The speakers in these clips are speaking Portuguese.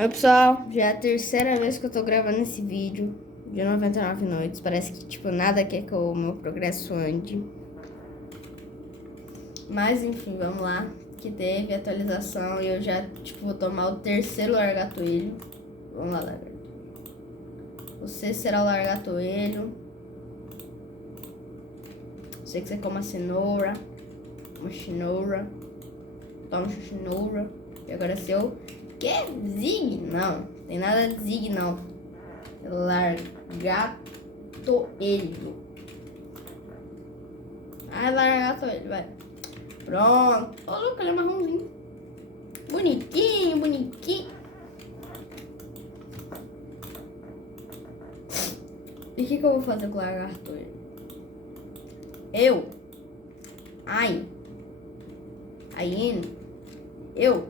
Oi pessoal, já é a terceira vez que eu tô gravando esse vídeo de 99 noites. Parece que tipo nada quer que o meu progresso ande. Mas enfim, vamos lá. Que teve atualização e eu já tipo vou tomar o terceiro largatoelho. Vamos lá, largatoelho. Você será o largatoelho. Sei que você come a cenoura. Uma cenoura. Toma uma cenoura. E agora é seu. Que zig? Não, tem nada de zig não. Largatoelho. Ai, largatoelho, vai. Pronto. Ô, louco, ele é marronzinho. Bonitinho, bonitinho. E o que eu vou fazer com o largatoelho? Ai, eu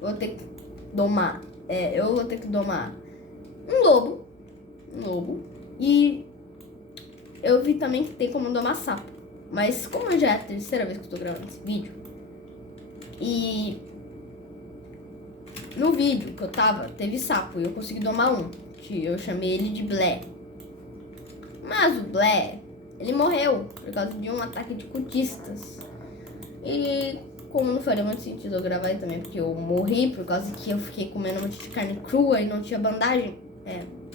vou ter que domar. Eu vou ter que domar um lobo. E eu vi também que tem como domar sapo. Mas como já é a terceira vez que eu tô gravando esse vídeo, e no vídeo que eu tava, teve sapo e eu consegui domar um. Que eu chamei ele de Blé. Mas o Blé, ele morreu por causa de um ataque de cultistas. E como não faria muito sentido eu gravar aí também, porque eu morri por causa que eu fiquei comendo um monte de carne crua e não tinha bandagem.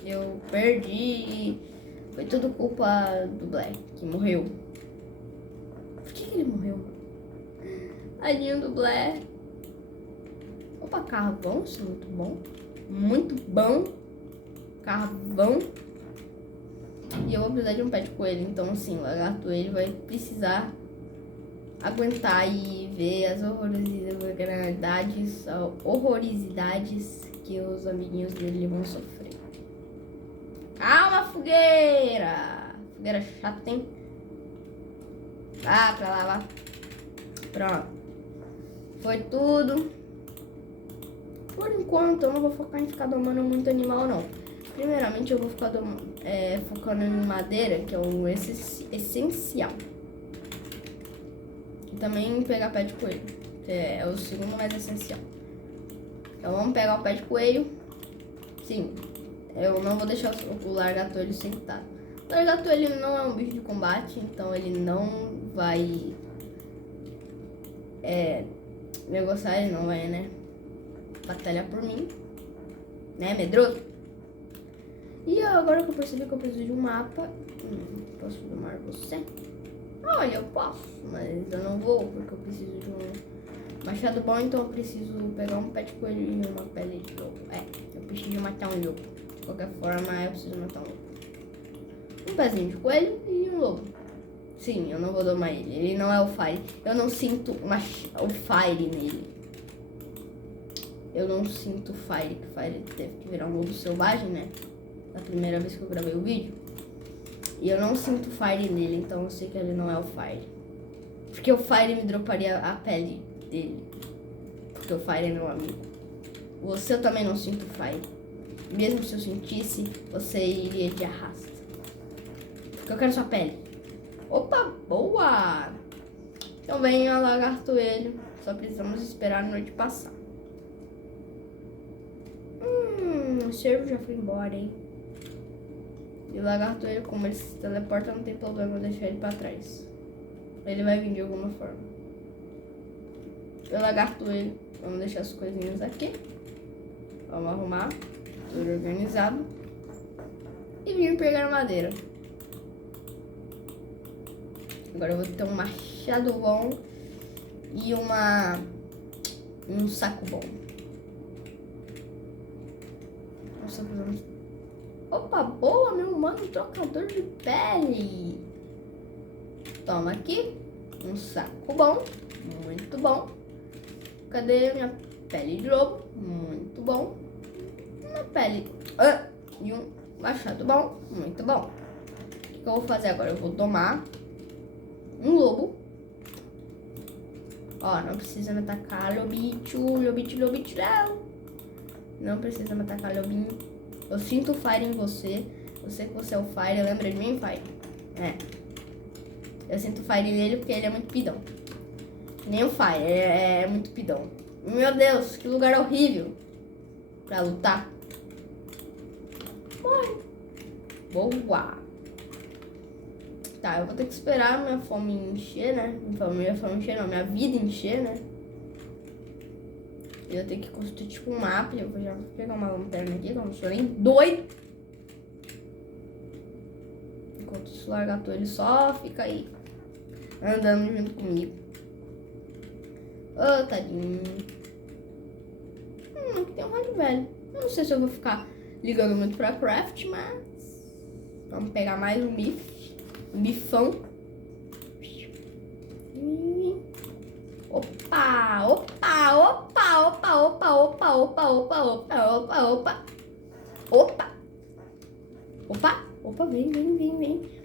Eu perdi e foi tudo culpa do Black, que morreu. Por que ele morreu? Tadinho do Black. Opa, carvão, isso é muito bom. Muito bom. Carvão. E eu vou precisar de um pé de coelho, então assim, o lagarto ele vai precisar aguentar e ver as horrorisidades que os amiguinhos dele vão sofrer. Ah, uma fogueira! Fogueira chata, hein? Pra lá. Pronto. Foi tudo. Por enquanto, eu não vou focar em ficar domando muito animal, não. Primeiramente, eu vou ficar focando em madeira, que é o essencial. E também pegar pé de coelho, que é o segundo mais essencial. Então vamos pegar o pé de coelho. Sim, eu não vou deixar o largatoelho sentado. O largatoelho não é um bicho de combate, então ele não vai negociar, ele não vai, né, batalhar por mim, né, medroso. E agora que eu percebi que eu preciso de um mapa, posso domar você? Olha, eu posso, mas eu não vou, porque eu preciso de um machado bom, então eu preciso pegar um pé de coelho e uma pele de lobo. Eu preciso matar um lobo. De qualquer forma, eu preciso matar um lobo. Um pezinho de coelho e um lobo. Sim, eu não vou domar ele. Ele não é o Fire. Eu não sinto o Fire nele. Eu não sinto o Fire, que o Fire teve que virar um lobo selvagem, né? Da primeira vez que eu gravei o vídeo. E eu não sinto Fire nele, então eu sei que ele não é o Fire. Porque o Fire me droparia a pele dele. Porque o Fire é meu amigo. Você eu também não sinto Fire. Mesmo se eu sentisse, você iria de arrasta. Porque eu quero sua pele. Opa, boa! Então venha, lagartoelho. Só precisamos esperar a noite passar. O cervo já foi embora, hein? E o lagartoelho, como ele se teleporta, não tem problema deixar ele pra trás. Ele vai vir de alguma forma. E o lagartoelho, vamos deixar as coisinhas aqui. Vamos arrumar. Tudo organizado. E vir pegar madeira. Agora eu vou ter um machado bom e um saco bom. Nossa, opa, boa, meu mano, um trocador de pele. Toma aqui, um saco bom, muito bom. Cadê minha pele de lobo? Muito bom. Uma pele e um machado bom, muito bom. O que eu vou fazer agora? Eu vou tomar um lobo. Ó, não precisa me atacar, lobito, não. Não precisa me atacar, lobinho. Eu sinto o Fire em você. Eu sei que você é o Fire. Lembra de mim, Fire? Eu sinto o Fire nele porque ele é muito pidão. Nem o Fire, é muito pidão. Meu Deus, que lugar horrível. pra lutar. Morre. Boa. Tá, eu vou ter que esperar minha fome encher, né? Minha fome encher não, minha vida encher, né? Eu tenho que construir tipo um mapa. Eu vou já pegar uma lanterna aqui, que eu não sou nem doido. Enquanto esse lagarto ele só fica aí andando junto comigo. Ô, tadinho. Aqui tem um rádio velho. Eu não sei se eu vou ficar ligando muito pra craft, mas vamos pegar mais um bife. Um bifão. Opa, opa, opa, opa, opa, opa, opa, opa, opa, opa, opa. Opa. Opa, opa, vem.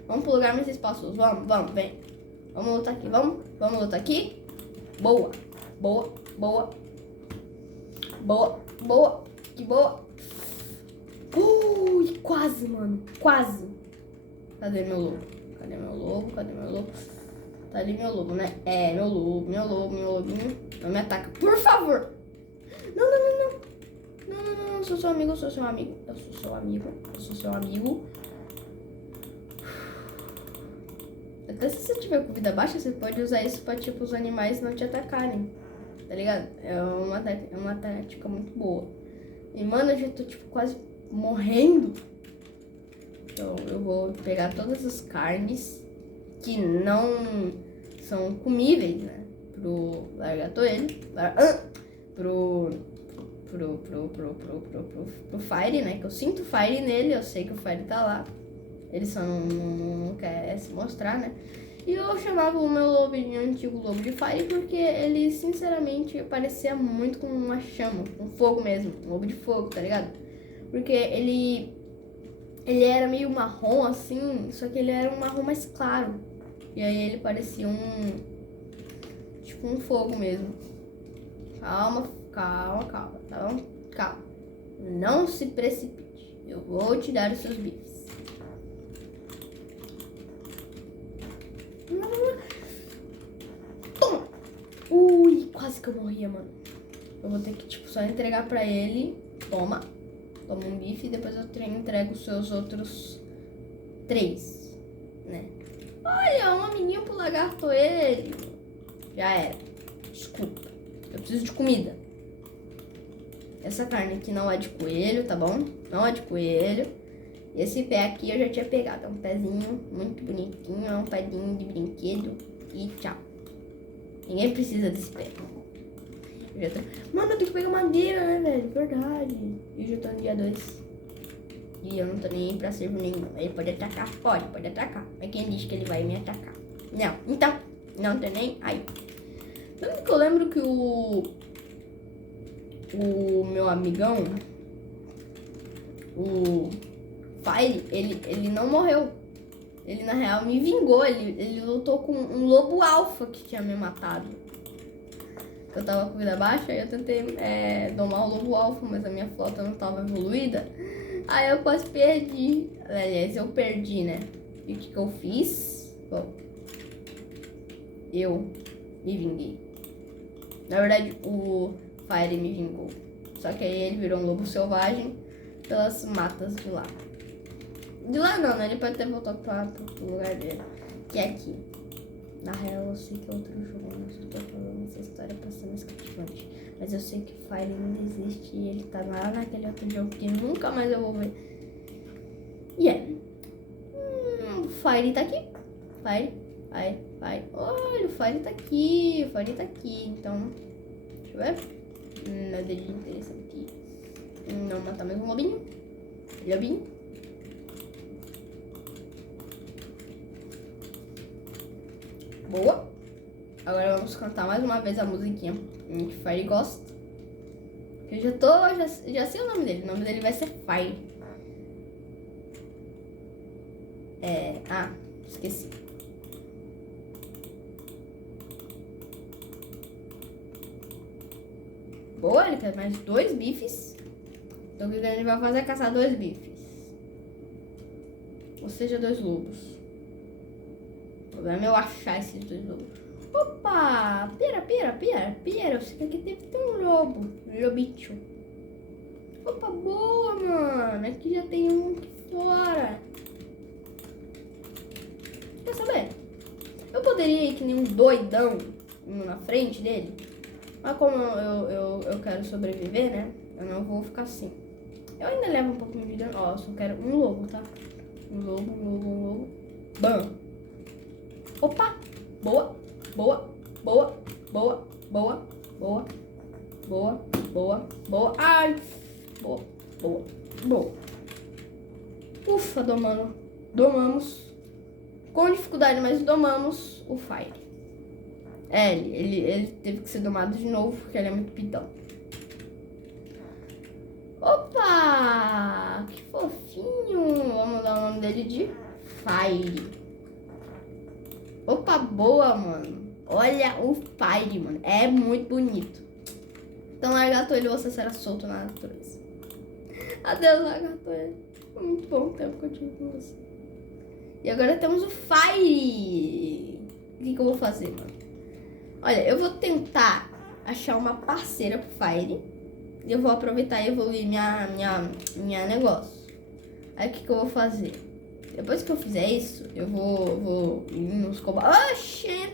Vamos pro lugar mais espaçoso. Vamos, vem. Vamos lutar aqui, vamos lutar aqui. Boa. Que boa. Ui, quase, mano. Quase. Cadê meu lobo? Tá ali meu lobo, né? É, meu lobinho. Não me ataca, por favor. Não. Eu sou seu amigo. Até se você tiver com vida baixa, você pode usar isso pra, tipo, os animais não te atacarem. Tá ligado? É uma tática muito boa. E, mano, eu já tô, tipo, quase morrendo. Então, eu vou pegar todas as carnes que não são comíveis, né? Pro largatoelho. Pro Fire, né? Que eu sinto Fire nele, eu sei que o Fire tá lá. Ele só não quer se mostrar, né? E eu chamava o meu lobinho antigo lobo de Fire porque ele, sinceramente, parecia muito com uma chama, com fogo mesmo. Um lobo de fogo, tá ligado? Porque ele era meio marrom, assim, só que ele era um marrom mais claro. E aí ele parecia tipo um fogo mesmo. Calma, tá bom? Calma. Não se precipite. Eu vou te dar os seus bifes. Toma! Ui, quase que eu morria, mano. Eu vou ter que, tipo, só entregar pra ele. Toma um bife e depois eu entrego os seus outros 3, né? Olha, um amiguinho pro lagarto ele. Já era. Desculpa. Eu preciso de comida. Essa carne aqui não é de coelho, tá bom? Não é de coelho. Esse pé aqui eu já tinha pegado. É um pezinho muito bonitinho. É um pedinho de brinquedo. E tchau. Ninguém precisa desse pé. Mano, eu tenho que pegar madeira, né, velho? Verdade. Eu já tô no dia 2. E eu não tô nem aí pra servo nenhum. Ele pode atacar? Pode atacar. Mas quem diz que ele vai me atacar? Não. Então, não tô nem aí. Tanto que eu lembro que o meu amigão, o Fire, ele não morreu. Ele, na real, me vingou. Ele lutou com um lobo alfa que tinha me matado. Eu tava com vida baixa e eu tentei domar o lobo alfa, mas a minha flota não tava evoluída. Aí eu quase perdi. Aliás, eu perdi, né? E o que eu fiz? Bom, eu me vinguei. Na verdade, o Fire me vingou. Só que aí ele virou um lobo selvagem pelas matas de lá. De lá não, né? Ele pode ter voltado pro lugar dele, que é aqui. Na real, eu sei que é outro jogo, né? Eu tô falando essa história pra ser mais cativante. Mas eu sei que o Fire ainda existe e ele tá lá naquele outro jogo que nunca mais eu vou ver. E o Fire tá aqui. Fire. Olha, o Fire tá aqui. Então, deixa eu ver. Nada de interessante aqui. Não matar mais um lobinho. Boa. Agora vamos cantar mais uma vez a musiquinha que Fire gosta. Eu já sei o nome dele. O nome dele vai ser Fire. Esqueci. Boa, ele quer mais 2 bifes. Então o que ele vai fazer é caçar 2 bifes. Ou seja, 2 lobos. O problema é eu achar esses 2 lobos. Opa! Pera. Eu sei que aqui deve ter um lobo. Um lobicho. Opa, boa, mano. Aqui já tem um fora. Quer saber? Eu poderia ir que nem um doidão na frente dele. Mas como eu quero sobreviver, né? Eu não vou ficar assim. Eu ainda levo um pouquinho de vida. Ó, eu só quero um lobo, tá? Um lobo. Bam! Opa! Boa! Boa! Ai! Boa! Ufa, domamos. Com dificuldade, mas domamos o Fire. Ele teve que ser domado de novo, porque ele é muito pitão. Opa! Que fofinho! Vamos dar o nome dele de Fire. Opa, boa, mano. Olha o Fire, mano. É muito bonito. Então, Lagartoelho, você será solto na natureza. Adeus, Lagartoelho. Foi muito bom o tempo que eu tive com você. E agora temos o Fire. O que eu vou fazer, mano? Olha, eu vou tentar achar uma parceira pro Fire. E eu vou aproveitar e evoluir minha negócio. Aí o que eu vou fazer? Depois que eu fizer isso, eu vou ir nos combates. Oxê!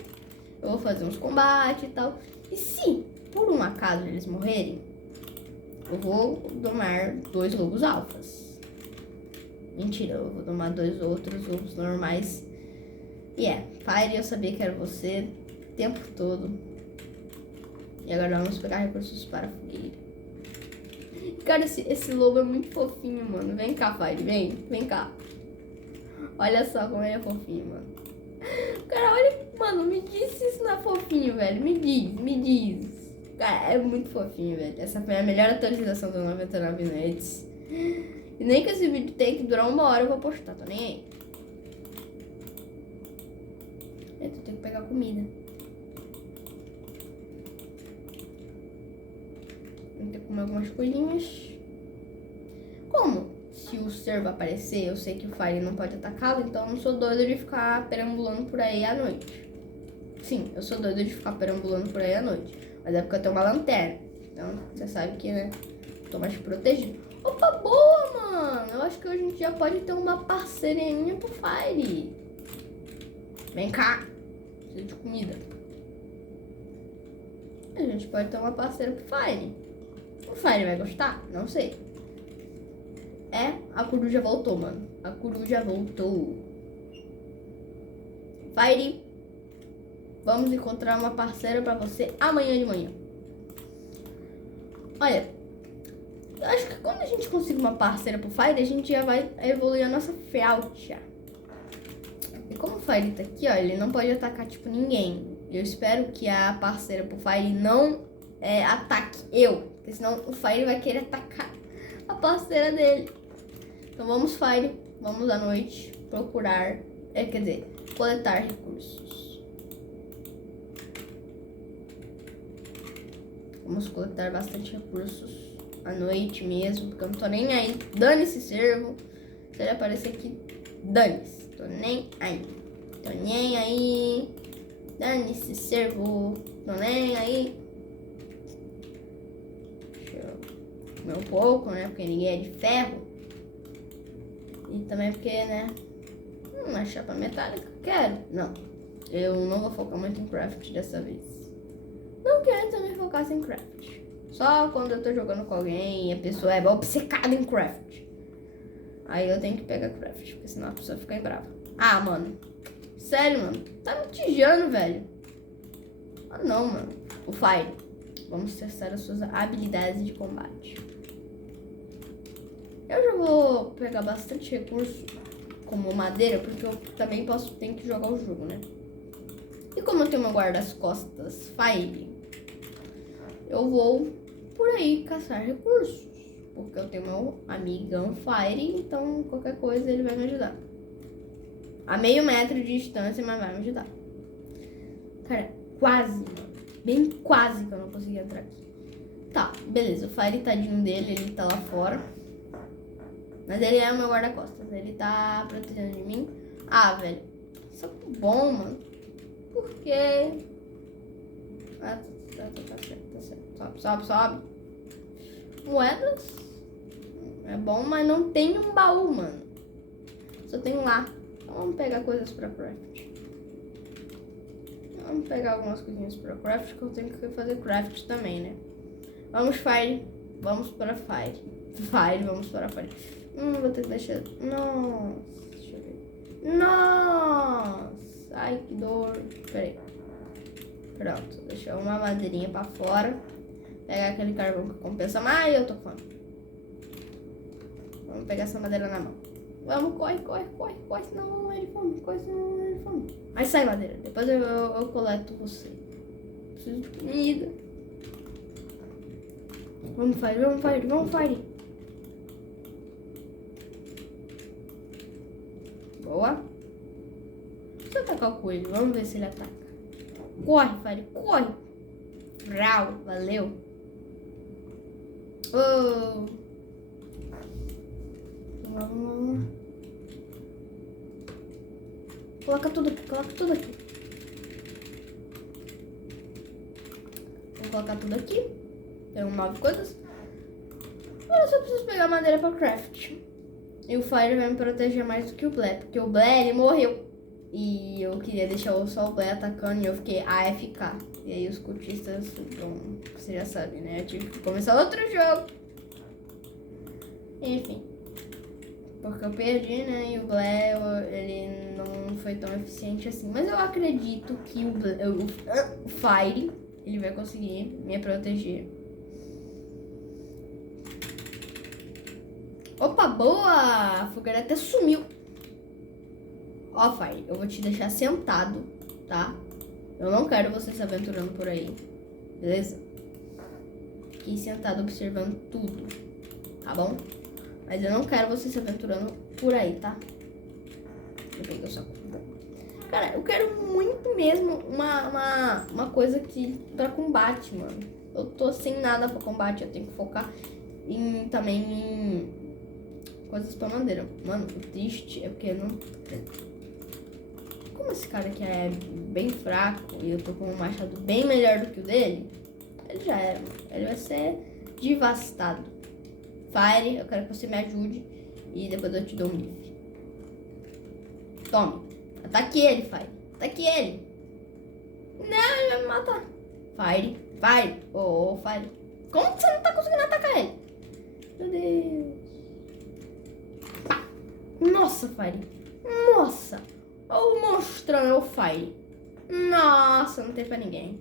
Eu vou fazer uns combates e tal. E se, por um acaso, eles morrerem, eu vou domar 2 lobos alfas. Mentira, eu vou domar 2 outros lobos normais. E Fire, eu sabia que era você o tempo todo. E agora vamos pegar recursos para a fogueira. Cara, esse lobo é muito fofinho, mano. Vem cá, Fire, vem cá. Olha só como ele é fofinho, mano. Cara, olha, mano, me diz se isso não é fofinho, velho. Me diz. Cara, é muito fofinho, velho. Essa foi a melhor atualização do 99 Nights. E nem que esse vídeo tenha que durar 1 hora, eu vou postar, tô nem aí. Eu tenho que pegar comida. Vou ter que comer algumas coisinhas. Como? Se o servo aparecer, eu sei que o Fire não pode atacá-lo, então eu não sou doido de ficar perambulando por aí à noite. Sim, eu sou doido de ficar perambulando por aí à noite. Mas é porque eu tenho uma lanterna. Então, você sabe que, né, tô mais protegido. Opa, boa, mano! Eu acho que a gente já pode ter uma parceirinha pro Fire. Vem cá. Preciso de comida. A gente pode ter uma parceira pro Fire. O Fire vai gostar? Não sei. A coruja voltou, mano. A coruja voltou. Fire, vamos encontrar uma parceira pra você amanhã de manhã. Olha, eu acho que quando a gente conseguir uma parceira pro Fire, a gente já vai evoluir a nossa flauta. E como o Fire tá aqui, ó, ele não pode atacar, tipo, ninguém. Eu espero que a parceira pro Fire não ataque eu. Porque senão o Fire vai querer atacar a parceira dele. Então vamos, Fire, vamos à noite procurar, coletar recursos. Vamos coletar bastante recursos à noite mesmo, porque eu não tô nem aí. Dane-se, servo. Se ele aparecer aqui, dane-se. Tô nem aí. Dane-se, servo. Tô nem aí. Deixa eu comer um pouco, né? Porque ninguém é de ferro. E também porque, né? Uma chapa metálica. Quero. Não. Eu não vou focar muito em craft dessa vez. Não quero também focar em craft. Só quando eu tô jogando com alguém e a pessoa é obcecada em craft. Aí eu tenho que pegar craft, porque senão a pessoa fica brava. Ah, mano. Sério, mano. Tá me tijando, velho. Ah, não, mano. O Fire. Vamos testar as suas habilidades de combate. Eu já vou pegar bastante recurso, como madeira, porque eu também tenho que jogar o jogo, né? E como eu tenho uma guarda-costas Fire, eu vou por aí caçar recursos. Porque eu tenho meu amigão Fire, então qualquer coisa ele vai me ajudar. A meio metro de distância, mas vai me ajudar. Cara, quase, bem quase que eu não consegui entrar aqui. Tá, beleza, o Fire tadinho dele, ele tá lá fora. Mas ele é o meu guarda-costas, ele tá protegendo de mim. Ah, velho, isso é bom, mano. Por quê? Ah, tá certo. Sobe. Moedas? É bom, mas não tem um baú, mano. Só tem lá. Então vamos pegar coisas pra craft. Vamos pegar algumas coisinhas pra craft, que eu tenho que fazer craft também, né? Vamos, Fire. Vamos para Fire. Fire, vamos para Fire. Vou ter que deixar... Nossa, deixa eu ver. Nossa! Ai, que dor. Pera aí. Pronto, deixa uma madeirinha pra fora. Pegar aquele carvão que compensa mais. Eu tô com fome. Vamos pegar essa madeira na mão. Vamos, corre, senão eu vou morrer de fome. Corre, senão eu vou morrer de fome. Aí sai, madeira. Depois eu coleto você. Preciso de comida. Vamos, Fire. Boa. Deixa eu atacar o coelho. Vamos ver se ele ataca. Corre, Fire, corre. Brau, valeu. Oh. Vamos. Coloca tudo aqui. Vou colocar tudo aqui. Tem 9 coisas. Agora eu só preciso pegar madeira pra craft. E o Fire vai me proteger mais do que o Blé. Porque o Blé, ele morreu. E eu queria deixar só o Blé atacando e eu fiquei AFK. E aí os cultistas, bom, você já sabe, né? Eu tive que começar outro jogo. Enfim. Porque eu perdi, né? E o Blé, ele não foi tão eficiente assim. Mas eu acredito que o Fire, ele vai conseguir me proteger. Opa, boa! A fogueira até sumiu. Ó, Fire, eu vou te deixar sentado, tá? Eu não quero você se aventurando por aí, beleza? Fiquei sentado observando tudo, tá bom? Mas eu não quero você se aventurando por aí, tá? Eu peguei o saco. Cara, eu quero muito mesmo uma coisa pra combate, mano. Eu tô sem nada pra combate, eu tenho que focar também em coisas pra madeira. Mano, o triste é porque eu não... Como esse cara aqui é bem fraco e eu tô com um machado bem melhor do que o dele, ele já era, mano. Ele vai ser devastado. Fire, eu quero que você me ajude e depois eu te dou um life. Tome. Ataque ele, Fire. Ataque ele. Não, ele vai me matar. Fire. Fire. Como que você não tá conseguindo atacar ele? Meu Deus. Nossa, Fire. Nossa. Olha o monstrão, é o Fire. Nossa, não tem pra ninguém.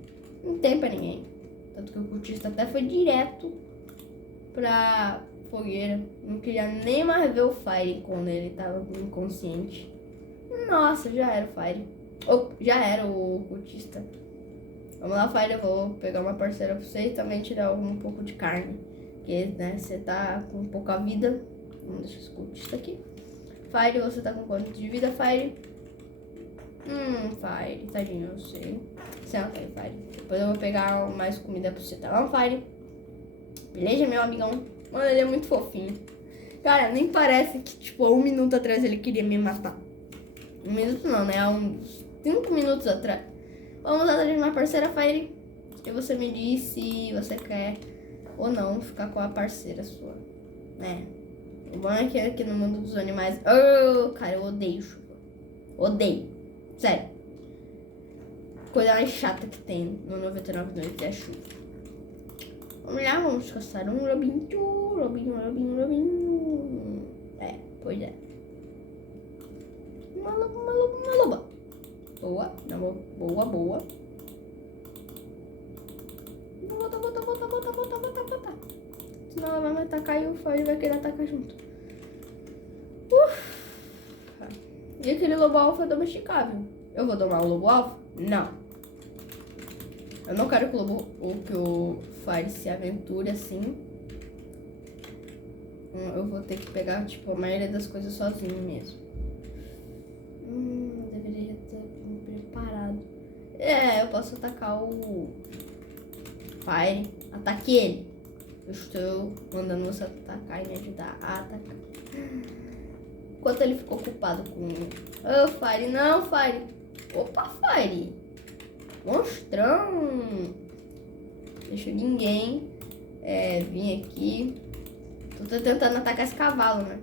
Tanto que o cultista até foi direto pra fogueira. Não queria nem mais ver o Fire quando ele tava inconsciente. Nossa, já era o Fire. Já era o cultista. Vamos lá, Fire, eu vou pegar uma parceira pra você e também tirar um pouco de carne. Porque, né, você tá com pouca vida. Vamos deixar esse cultista aqui. Fire, você tá com quanto de vida, Fire? Fire, tadinho, eu sei. Senta aí, Fire. Depois eu vou pegar mais comida pra você, tá bom, Fire? Beleza, meu amigão? Mano, ele é muito fofinho. Cara, nem parece que, tipo, há 1 minuto atrás ele queria me matar. 1 minuto não, né? Há uns 5 minutos atrás. Vamos atrás de uma parceira, Fire. E você me diz se você quer ou não ficar com a parceira sua, né? O bom é que aqui no mundo dos animais... Oh, cara, eu odeio chuva. Odeio. Sério. Coisa mais chata que tem no 99 Noites é a chuva. Vamos lá, vamos caçar um lobinho. Lobinho. É, pois é. Uma loba. Boa. Boa. Volta. Senão ela vai me atacar e o Fire vai querer atacar junto. E aquele lobo alfa é domesticável. Eu vou domar o lobo alfa? Não. Eu não quero que o Fire se aventure assim. Eu vou ter que pegar, tipo, a maioria das coisas sozinho mesmo. Deveria estar preparado. É, eu posso atacar o Fire. Ataque ele. Eu estou mandando você atacar e me ajudar a atacar. Enquanto ele ficou ocupado com... Oh, Fire, não, Fire. Opa, Fire. Monstrão. Deixa ninguém vir aqui Tô tentando atacar esse cavalo, né?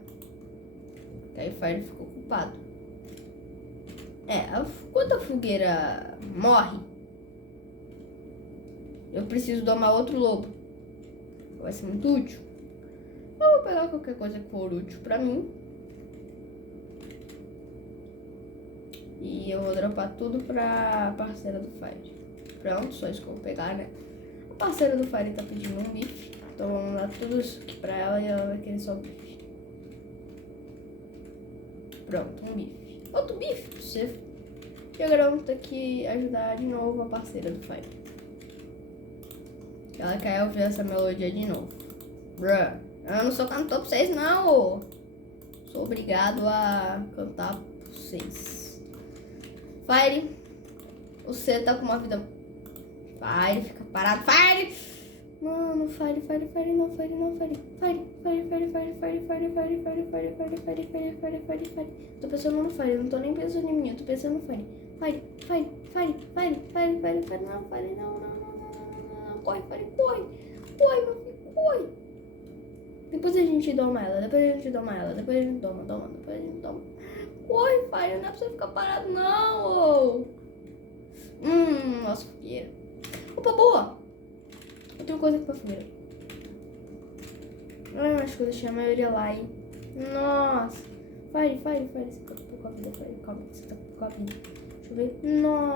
Aí o Fire ficou ocupado. Quando a fogueira morre, eu preciso domar outro lobo. Vai ser muito útil. Eu vou pegar qualquer coisa que for útil pra mim. E eu vou dropar tudo pra parceira do Fire. Pronto, só isso que eu vou pegar, né? A parceira do Fire tá pedindo um bife. Então vamos dar tudo isso aqui pra ela e ela vai querer só o bife. Pronto, um bife. Outro bife pra você. E agora vamos ter que ajudar de novo a parceira do Fire. Ela quer ouvir essa melodia de novo. Bruh, eu não sou cantor pra vocês não, ô. Sou obrigado a cantar pra vocês. Fire, você tá com uma vida... Fire, fica parado. Fire! Mano, Fire, não, Fire, não, Fire. Fire. Tô pensando no Fire, não tô nem pensando em mim, eu tô pensando no Fire. Fire, não. Corre, Fire, corre, meu filho, corre. Depois a gente doma ela, depois a gente doma. Corre, Fire, não é pra você ficar parado, não. Nossa, fogueira. Opa, boa. Eu tenho coisa aqui pra fogueira. Ai, acho que eu deixei a maioria lá, hein. Nossa. Fire, você tá com a vida, Fire, calma, você tá com a vida. Deixa eu ver. Não,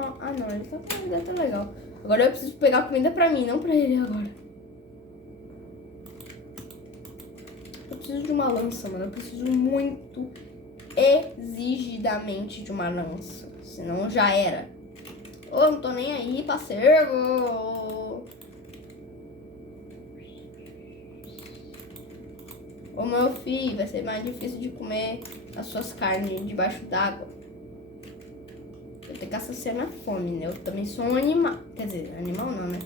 ele tá com a vida, tá legal. Agora eu preciso pegar comida pra mim, não pra ele agora. Eu preciso de uma lança, mano. Eu preciso muito exigidamente de uma lança. Senão já era. Eu não tô nem aí, parceiro. Ô meu filho, vai ser mais difícil de comer as suas carnes debaixo d'água. Eu tenho que saciar minha fome, né? Eu também sou um animal. Quer dizer, animal não, né?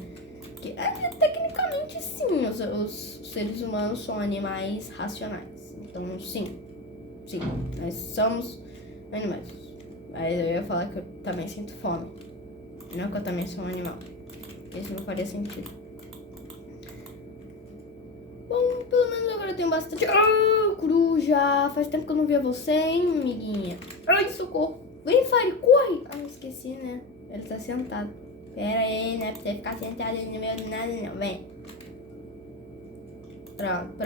Porque, tecnicamente sim, os seres humanos são animais racionais. Então sim, nós somos animais. Mas eu ia falar que eu também sinto fome. Não que eu também sou um animal. Isso não faria sentido. Bom, pelo menos agora eu tenho bastante... coruja! Faz tempo que eu não via você, hein, amiguinha? Ai, socorro! Vem, Fire, corre! Esqueci, né? Ele tá sentado. Pera aí, né? Pra você ficar sentado ali no meio de nada, não. Vem. Pronto.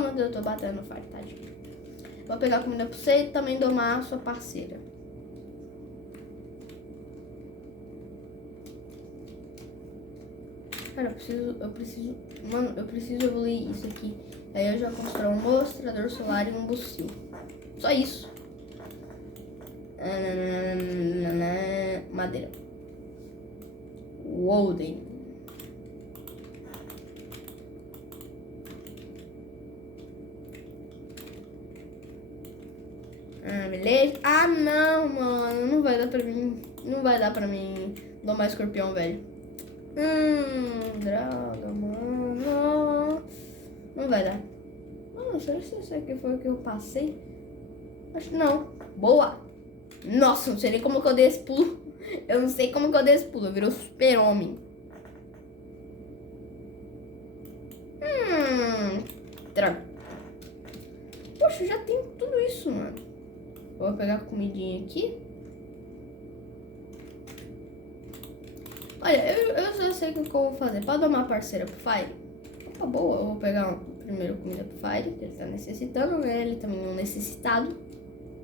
Meu Deus, eu tô batendo no Fire, tadinho. Vou pegar comida pra você e também domar a sua parceira. Cara, eu preciso evoluir isso aqui. Aí eu já construo um mostrador solar e um bucil. Só isso. Madeira. Woden. Beleza? Não, mano. Não vai dar pra mim domar escorpião, velho. Droga, mano. Não vai dar. Será que isso aqui foi o que eu passei? Acho que não. Boa. Nossa, não sei nem como que eu dei esse pulo. Eu não sei como que eu dei esse pulo. Eu virei super-homem. Droga. Poxa, já tem tudo isso, mano. Vou pegar a comidinha aqui. Olha, eu já sei o que eu vou fazer. Pra dar uma parceira pro Fire. Opa, boa. Eu vou pegar primeiro comida pro Fire, que ele tá necessitando, né? Ele também é um necessitado.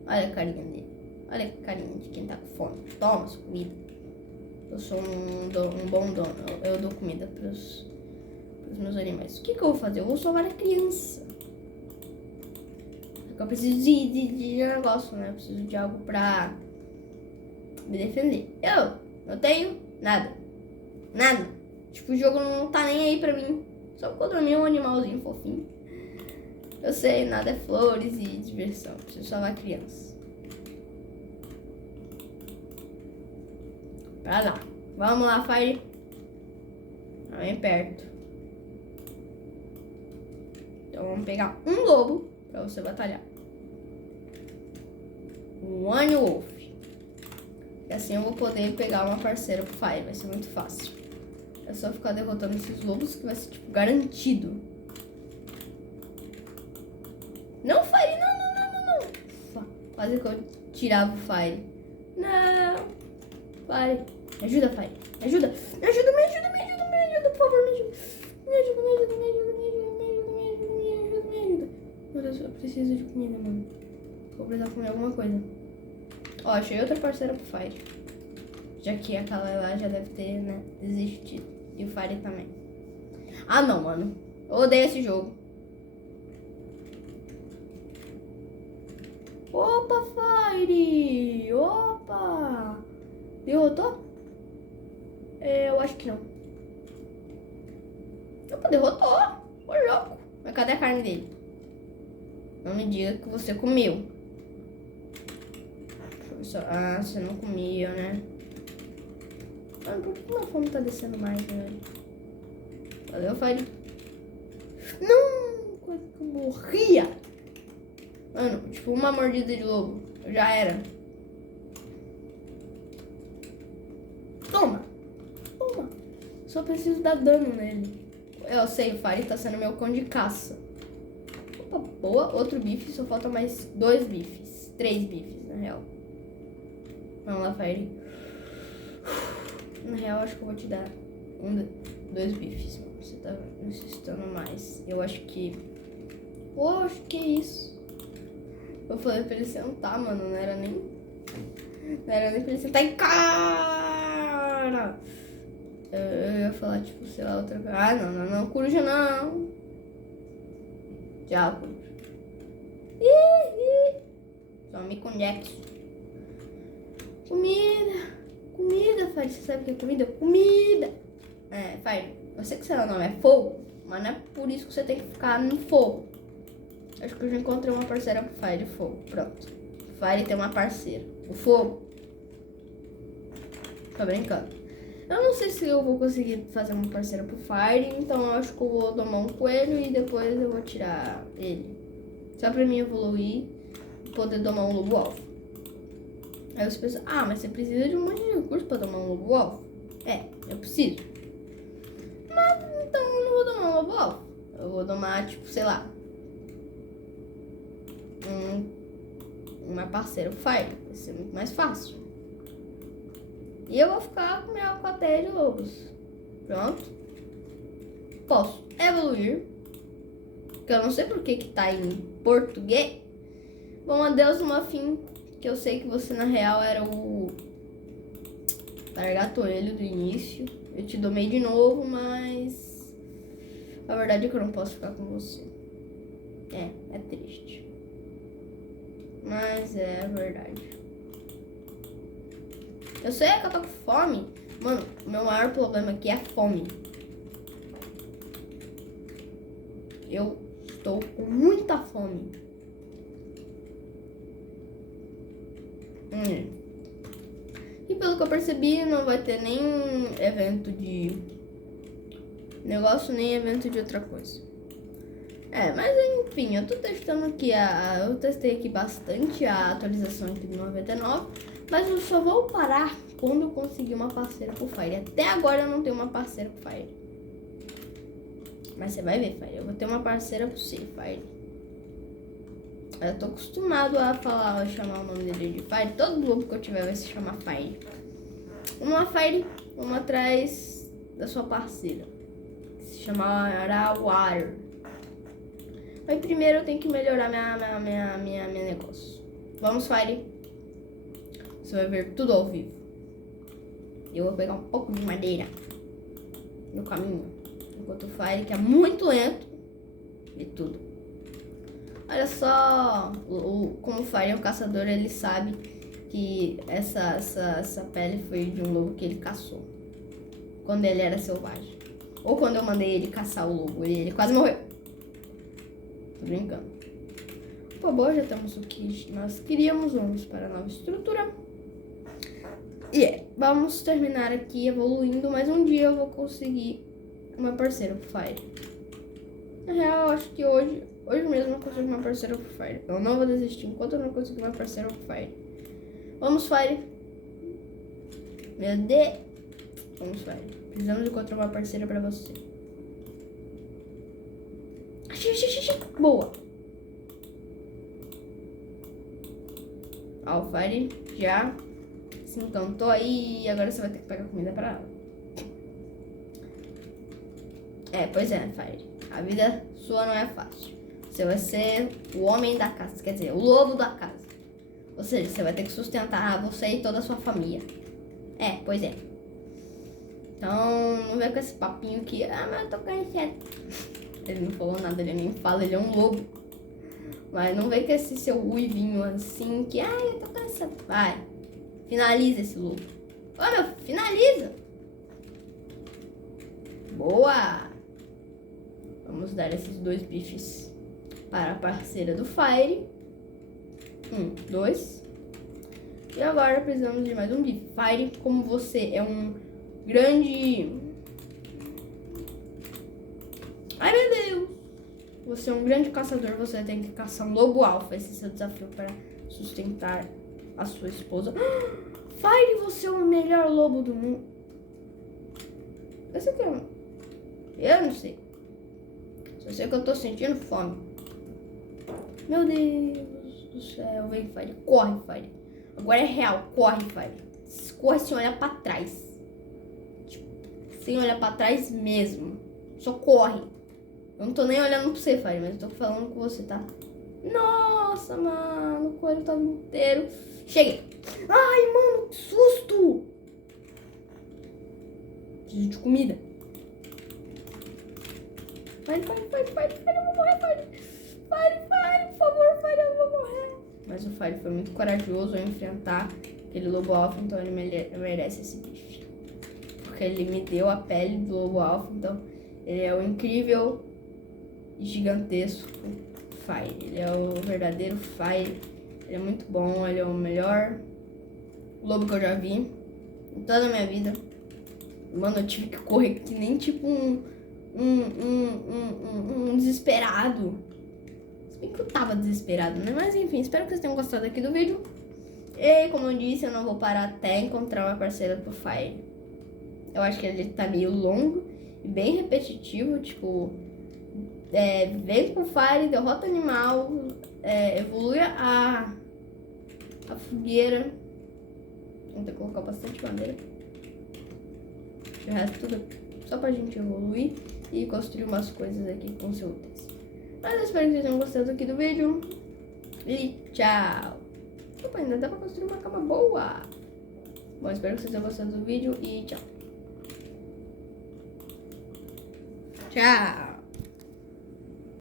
Olha a carinha dele. Olha a carinha de quem tá com fome. Toma sua comida. Eu sou um bom dono. Eu dou comida pros meus animais. O que eu vou fazer? Eu vou salvar a criança. Eu preciso de negócio, né? Eu preciso de algo pra me defender. Eu tenho nada. Tipo, o jogo não tá nem aí pra mim. Só porque eu dormi um animalzinho fofinho. Eu sei, nada é flores e diversão. Eu preciso salvar a criança. Pra lá. Vamos lá, Fire. Tá bem perto. Então vamos pegar um lobo pra você batalhar. Um One Wolf. E assim eu vou poder pegar uma parceira pro Fire. Vai ser muito fácil. É só ficar derrotando esses lobos que vai ser, tipo, garantido. Não, Fire, não. Ufa, quase que eu tirava o Fire. Não. Fire. Me ajuda, Fire. Me ajuda, por favor, me ajuda. Me ajuda. Meu Deus, eu preciso de comida, mano. Vou precisar comer alguma coisa. Ó, achei outra parceira pro Fire. Já que aquela lá já deve ter, né, desistido. E o Fire também. Ah, não, mano. Eu odeio esse jogo. Opa, Fire! Opa! Derrotou? Eu acho que não. Opa, derrotou! Ô, louco! Mas cadê a carne dele? Não me diga que você comeu. Ah, você não comia, né? Mano, por que minha fome tá descendo mais, velho? Valeu, Fire. Não! Quase que eu morria! Mano, tipo uma mordida de lobo. Já era. Toma! Só preciso dar dano nele. Eu sei, o Fire tá sendo meu cão de caça. Opa, boa. Outro bife. Só falta mais 2 bifes. 3 bifes, na real. Vamos lá, Fire. Na real, acho que eu vou te dar 2 bifes. Você tá necessitando mais. Eu acho que... Poxa, que isso? Eu falei pra ele sentar, mano. Não era nem pra ele sentar em cara. Eu ia falar, tipo, sei lá, outra coisa. Ah, não, coruja não. Tchau, coruja. Some com Jax. Comida, Fire. Você sabe o que é comida? Comida. É, Fire, eu sei que seu nome é fogo, mas não é por isso que você tem que ficar no fogo. Acho que eu já encontrei uma parceira pro Fire, fogo. Pronto. Fire tem uma parceira. O fogo. Tô brincando. Eu não sei se eu vou conseguir fazer uma parceira pro Fire, então eu acho que eu vou domar um coelho e depois eu vou tirar ele. Só pra mim evoluir e poder domar um lobo alfa. Aí você pensa, ah, mas você precisa de um monte de recurso pra domar um lobo alfa. É, eu preciso. Mas então eu não vou domar um lobo alfa. Eu vou domar, tipo, sei lá, uma parceira pro Fire. Vai ser muito mais fácil. E eu vou ficar com minha alcateia de lobos. Pronto. Posso evoluir. Que eu não sei por que tá em português. Bom, adeus, Muffin. Que eu sei que você na real era o largatoelho do início. Eu te domei de novo, mas a verdade é que eu não posso ficar com você. É triste. Mas é a verdade. Eu sei que eu tô com fome. Mano, o meu maior problema aqui é a fome. Eu estou com muita fome. E pelo que eu percebi, não vai ter nem evento de negócio, nem evento de outra coisa. Mas enfim, eu tô testando aqui eu testei aqui bastante a atualização entre 99, mas eu só vou parar quando eu conseguir uma parceira pro Fire. Até agora eu não tenho uma parceira pro Fire. Mas você vai ver, Fire. Eu vou ter uma parceira pro você, Fire. Eu tô acostumado a chamar o nome dele de Fire. Todo lobo que eu tiver vai se chamar Fire. Vamos lá, Fire. Vamos atrás da sua parceira. Que se chamará Water. Mas primeiro eu tenho que melhorar minha negócio. Vamos, Fire. Você vai ver tudo ao vivo. Eu vou pegar um pouco de madeira no caminho. Enquanto o Fire, que é muito lento, e tudo. Olha só, como o Fire é um caçador, ele sabe que essa pele foi de um lobo que ele caçou. Quando ele era selvagem. Ou quando eu mandei ele caçar o lobo, ele quase morreu. Tô brincando. Por favor, já temos o que nós queríamos. Vamos para a nova estrutura. Vamos terminar aqui evoluindo, mas um dia eu vou conseguir uma parceira pro Fire. Na real, eu acho que hoje mesmo eu consigo uma parceira pro Fire. Eu não vou desistir enquanto eu não conseguir uma parceira pro Fire. Vamos, Fire. Meu Deus. Vamos, Fire. Precisamos encontrar uma parceira pra você. Achei. Boa. Ó, o Fire já se encantou aí e agora você vai ter que pegar comida pra ela. Pois é, Fire. A vida sua não é fácil. Você vai ser o homem da casa, quer dizer, o lobo da casa. Ou seja, você vai ter que sustentar você e toda a sua família. Pois é. Então, não vem com esse papinho que, mas eu tô cansado. Ele não falou nada, ele nem fala, ele é um lobo. Mas não vem com esse seu ruivinho assim, que, eu tô cansado. Vai, finaliza esse lobo. Ô, meu, finaliza. Boa. Vamos dar esses 2 bifes para a parceira do Fire. 1, 2. E agora precisamos de mais um bife. Fire, como você é um grande... Ai, meu Deus! Você é um grande caçador, você tem que caçar um lobo alfa. Esse é o seu desafio para sustentar a sua esposa. Fire, você é o melhor lobo do mundo. Esse aqui é um... Eu não sei. Só sei que eu tô sentindo fome. Meu Deus do céu. Vem, Fire. Corre, Fire. Agora é real. Corre, Fire. Corre sem olhar pra trás. Tipo, sem olhar pra trás mesmo. Só corre. Eu não tô nem olhando pra você, Fire, mas eu tô falando com você, tá? Nossa, mano. O coelho tava inteiro. Cheguei. Ai, mano, que susto. Preciso de comida. Fire, eu vou morrer, Fire, por favor, Fire, eu vou morrer. Mas o Fire foi muito corajoso ao enfrentar aquele lobo alfa, então ele merece esse bife. Porque ele me deu a pele do lobo alfa, então ele é o incrível e gigantesco Fire. Ele é o verdadeiro Fire. Ele é muito bom, ele é o melhor lobo que eu já vi em toda a minha vida. Mano, eu tive que correr que nem tipo um desesperado. Se bem que eu tava desesperado, né? Mas enfim, espero que vocês tenham gostado aqui do vídeo. E como eu disse, eu não vou parar até encontrar uma parceira pro Fire. Eu acho que ele tá meio longo e bem repetitivo. Tipo, vem com o Fire, derrota o animal, evolui a fogueira. Vamos ter que colocar bastante madeira. O resto tudo só pra gente evoluir e construir umas coisas aqui com seu úteis. Mas eu espero que vocês tenham gostado aqui do vídeo. E tchau! Opa, ainda dá pra construir uma cama boa! Bom, espero que vocês tenham gostado do vídeo e tchau! Tchau!